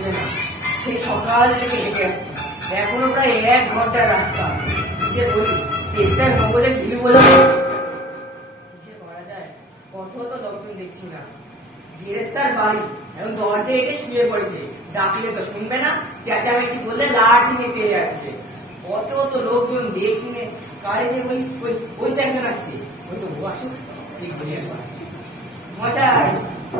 চলছে না। সেই সকাল থেকে হেঁটে যাচ্ছে, এখনো প্রায় 1 ঘন্টার রাস্তা। কিসে বলি, কেসটার মগজে ঘিরে বলে কিসে করা যায়? কত তো লোকজন দেখছি না। গেরেস্তার বাড়ি এখন দরজা এসে শুয়ে পড়েছে, ডাকলে তো শুনবে না, চেঁচামেচি করলে লাঠি নিয়ে পেয়ে আসবে। কত তো লোকজন দেখছি নে, কারে যে ওই ওই ওই তো একজন আসছে, ওই তো ও আসুক, ঠিক বলি একবার। মশাই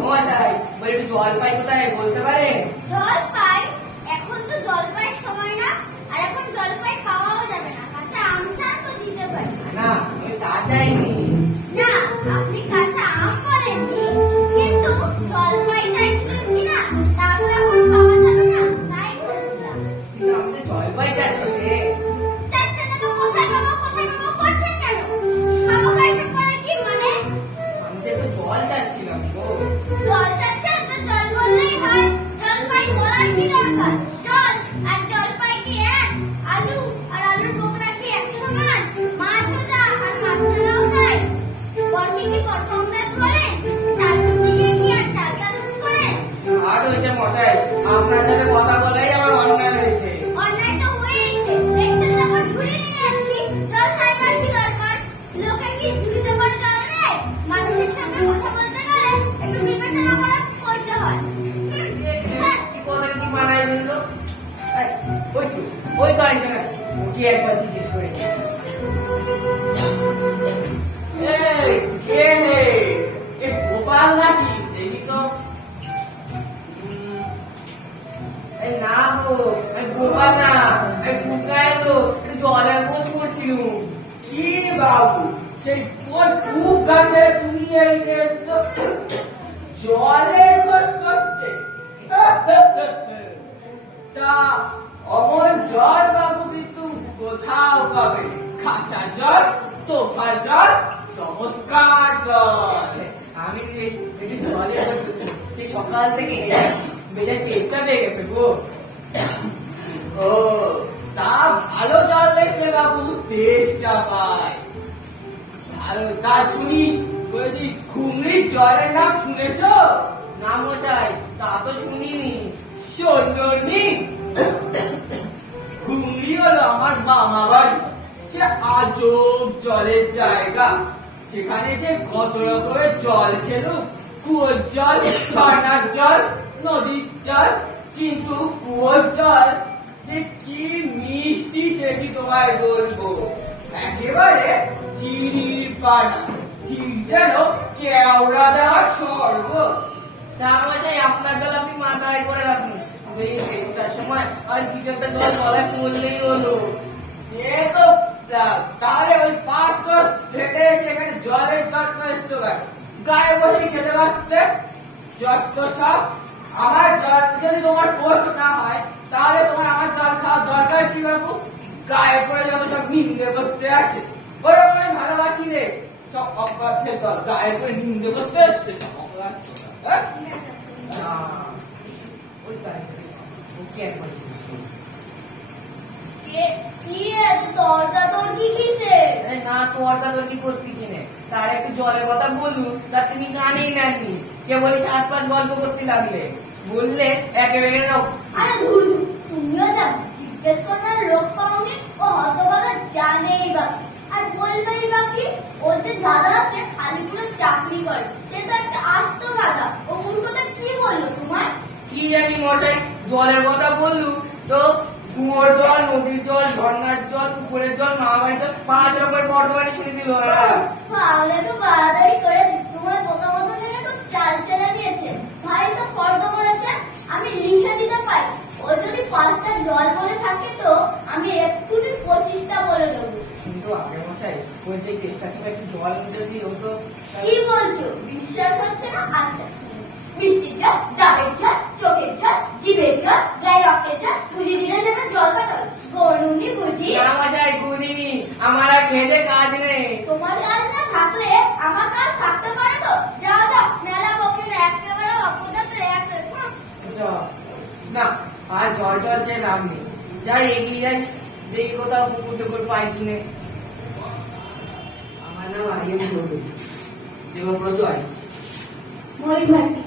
মশাই, বলে একটু জলপাই কোথায় বলতে পারেন? জলপাই? এখন তো জলপাইয়ের সময় না, আর এখন জলপাই পাওয়াও যাবে না। কাঁচা আম চান তো দিতে পারি। না, আমি তা চাইনি। না, আপনি কাঁচা আম বলেননি, কিন্তু জলপাই চাইছিলেন কিনা তা তো এখন পাওয়া যাবে না, তাই বলছিলাম। কিন্তু আমি তো জলপাই চাচ্ছি রে। চাচ্ছেন না তো কোথায় পাবো করছেন কেন? খাবো খাইছেন করে কি মানে? আমি তো একটু জল চাচ্ছিলাম গো। জল চাচ্ছেন তো জল বললেই হয়, জলপাই বলার কি দরকার? জল আর জলপাই কি এক? আলু আর আলুর বোকরা কি এক সমান? মাছ ভাজা আর মাছ ছাড়াও তাই? বরকে কি প্রথম দাঁত করেন? চাল কুটি দিয়ে কি আর চাল চালুচ করেন? আর হয়েছে মশাই, আপনার সাথে কথা বলাই আমার অন্যায় হয়েছে। অন্যায় তো হয়েইছে, দেখছেন না আমার ঝুড়ি নিয়ে যাচ্ছি, জল চাইবার কি দরকার? লোকে কি ঝুড়িতে করে জল নেয়? মানুষের সঙ্গে কথা বলতে গেলে একটু বিবেচনা করে করতে হয়। কি কথা কি মানায় বললো? ওই তো ওই তো একজন আছে, ওকে একবার জিজ্ঞেস করে নি। এই কে রে? এ গোপাল নাকি? দেখি তো। এই না গো, এই গোপাল না, এই ফুকায় তো একটু জলের বোঝ করছিলুম। কি বাবু, সেই ফুক গাছে তুমি এই জলের বোঝ করতে? তা অমন জল বাবু কিন্তু কোথাও পাবে? খাসা জল, তোফার জল, চমৎকার জল। আমি জলে সেই সকাল থেকে বেজার টেস্টটা পেয়ে গেছে গো। ও তা ভালো জল দেখলে বাবু টেস্টটা পায় ভালো। তা তুমি বলছি ঘুমরির জলের নাম শুনেছ? না মশাই, তা তো শুনিনি। শোনি? ঘুমরি হলো আমার মামা বাড়ি। সে আজব জলের জায়গা, সেখানে যে কত রকমের জল খেলো, কুয়োর জল, ঝর্ণার জল, নদীর জল, কিন্তু কুয়োর জল যে কি মিষ্টি সে কি তোমায় বলবো। একেবারে চিনির পানা, ঠিক যেন কেওড়া দেওয়ার স্বর্গ। তার মধ্যে আপনার জল আপনি মাথায় করে রাখুন, এই টেস্টার সময় আর কিছু একটা জল গলায় পড়লেই হলো। এ তো তাহলে ওই পাঁচ কর ফেটে এখানে জলের জট নষ্ট করে গায়ে বসে খেতে পারতে যত সব। আমার জল যদি তোমার পোষ না হয়, তাহলে তোমার আমার জল খাওয়ার দরকার কি বাবু? গায়ে পড়ে যত সব নিন্দে করতে আসে, ওরকম আমি ভালোবাসি রে। সব অপরাধের দল গায়ে পড়ে নিন্দে করতে আসছে, সব অপরাধ। ওই তাই ওকে একবার না তর্কাতর্কি করতেছি না, তার একটু জলের কথা বলুন, তা তিনি কানেই নেননি। কেবল 7-5 গল্প করতে লাগলে, বললে একেবারে আরে ধুর, তুমিও যা জিজ্ঞেস করার লোক পাওনি, ও হতভাগা জানেই বাকি আর বলবেই বাকি। ওর যে দাদা আছে খালি পুরো চাকরি করে, সে তো একটা আস্ত দাদা। ও মূর্খতা কি বললো তোমায়? কি জানি মশাই, জলের কথা বললু তো কুয়োর জল, নদীর জল, ঝর্ণার জল, পুকুরের জল, মামাবাড়ির জল, 5 রকমের বর্তমানে শুনে দিল। তাহলে তো বাড়াবাড়ি করেছে, তোমার বোকা মতো থেকে তো চাল চেলে দিয়েছে। ভাই তো ফর্দ করেছে, আমি লিখে দিতে পারি। ও যদি 5টা জল বলে থাকে তো আমি এক্ষুনি 25টা বলে দেবো। কিন্তু আগে মশাই ওই যে টেস্টার সময় একটু জল যদি হতো। কি বলছো, বিশ্বাস হচ্ছে না? আচ্ছা, মিষ্টির জল, ডাবের জল, চোখের জল, জিভের জল, গায়ে রক্তের জল, বুঝিয়ে দিলে যেন জল কাটল। গরুনি বুঝি? না মশাই বুঝিনি, আমার আর খেতে কাজ নেই। তোমার কাজ না থাকলে আমার কাজ থাকতে পারে তো? যাও যাও, মেলা বকে না, একেবারে অপদার্থের না, আর জল টল চেয়ে লাভ নেই। যাই এগিয়ে যাই, দেখি কোথাও পুকুর টুকুর পাই কিনে। আমার নাম আরিয়ান দেবব্রত আই। মই ভাটি।